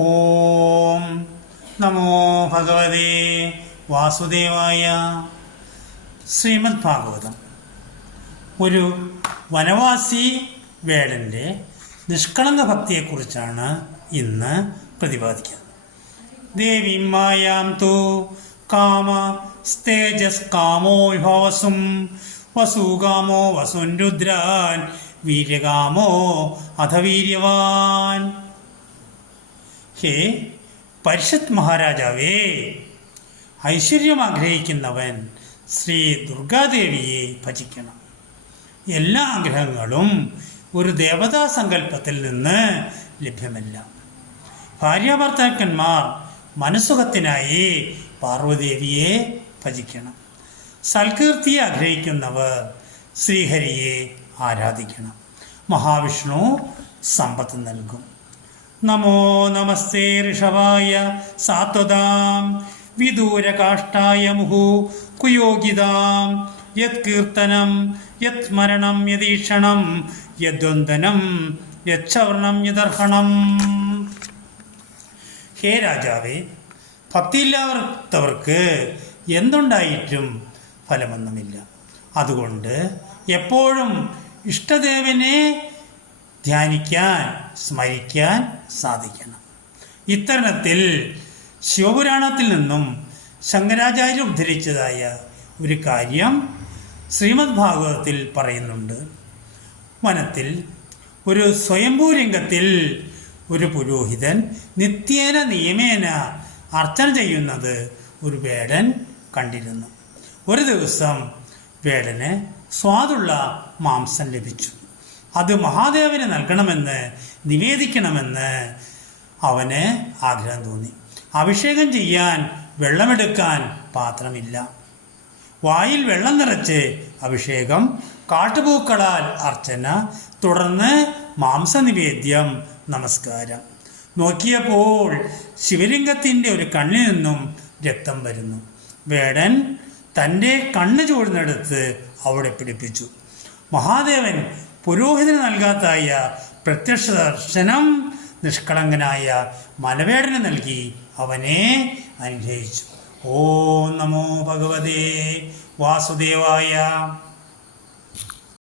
ഓം നമോ ഭഗവതേ വാസുദേവായ. ശ്രീമദ് ഭാഗവതം ഒരു വനവാസി വേടൻ്റെ നിഷ്കളങ്ക ഭക്തിയെക്കുറിച്ചാണ് ഇന്ന് പ്രതിപാദിക്കുന്നത്. ദേവി മായാം തു കാമ സ്തേജസ് കാമോ വിഭവസും വസുകാമോ വസുരുദ്രാൻ വീര്യകാമോ അധ വീര്യവാൻ. ഹേ പരിഷത്ത് മഹാരാജാവേ, ഐശ്വര്യം ആഗ്രഹിക്കുന്നവൻ ശ്രീ ദുർഗാദേവിയെ ഭജിക്കണം. എല്ലാ ആഗ്രഹങ്ങളും ഒരു ദേവതാ സങ്കല്പത്തിൽ നിന്ന് ലഭ്യമല്ല. ഭാര്യാഭർത്താക്കന്മാർ മനസ്സുഖത്തിനായി പാർവദേവിയെ ഭജിക്കണം. സൽകീർത്തിയെ ആഗ്രഹിക്കുന്നവർ ശ്രീഹരിയെ ആരാധിക്കണം. മഹാവിഷ്ണു സമ്പത്ത് നൽകും. നമോ നമസ്തേ ഋഷവായ സാത്വതാം വിദൂരകാഷ്ടായ മുഹു കുയോഗിതാം യത് കീർത്തനം യത് സ്മരണം യദീക്ഷണം യദ്വന്ദനം യച്ഛവർണം യദർഹണം. ഹേ രാജാവേ, ഭക്തിയില്ലാത്തവർക്ക് എന്തുണ്ടായിട്ടും ഫലമൊന്നുമില്ല. അതുകൊണ്ട് എപ്പോഴും ഇഷ്ടദേവനെ ധ്യാനിക്കാൻ സ്മരിക്കാൻ സാധിക്കണം. ഇത്തരണത്തിൽ ശിവപുരാണത്തിൽ നിന്നും ശങ്കരാചാര്യർ ഉദ്ധരിച്ചതായ ഒരു കാര്യം ശ്രീമദ് ഭാഗവതത്തിൽ പറയുന്നുണ്ട്. വനത്തിൽ ഒരു സ്വയംഭൂലിംഗത്തിൽ ഒരു പുരോഹിതൻ നിത്യേന നിയമേന അർച്ചന ചെയ്യുന്നത് ഒരു വേടൻ കണ്ടിരുന്നു. ഒരു ദിവസം വേടന് സ്വാദുള്ള മാംസം ലഭിച്ചു. അത് മഹാദേവന് നൽകണമെന്ന് നിവേദിക്കണമെന്ന് അവന് ആഗ്രഹം തോന്നി. അഭിഷേകം ചെയ്യാൻ വെള്ളമെടുക്കാൻ പാത്രമില്ല. വായിൽ വെള്ളം നിറച്ച് അഭിഷേകം, കാട്ടുപൂക്കളാൽ അർച്ചന, തുടർന്ന് മാംസനിവേദ്യം, നമസ്കാരം. നോക്കിയപ്പോൾ ശിവലിംഗത്തിൻ്റെ ഒരു കണ്ണിൽ നിന്നും രക്തം വരുന്നു. വേടൻ തൻ്റെ കണ്ണ് ചൂടുന്നെടുത്ത് അവിടെ പിടിപ്പിച്ചു. മഹാദേവൻ പുരോഹിതന് നൽകാത്തായ പ്രത്യക്ഷ ദർശനം നിഷ്കളങ്കനായ മലവേടന് നൽകി അവനെ അനുഗ്രഹിച്ചു. ഓം നമോ ഭഗവതേ വാസുദേവായ.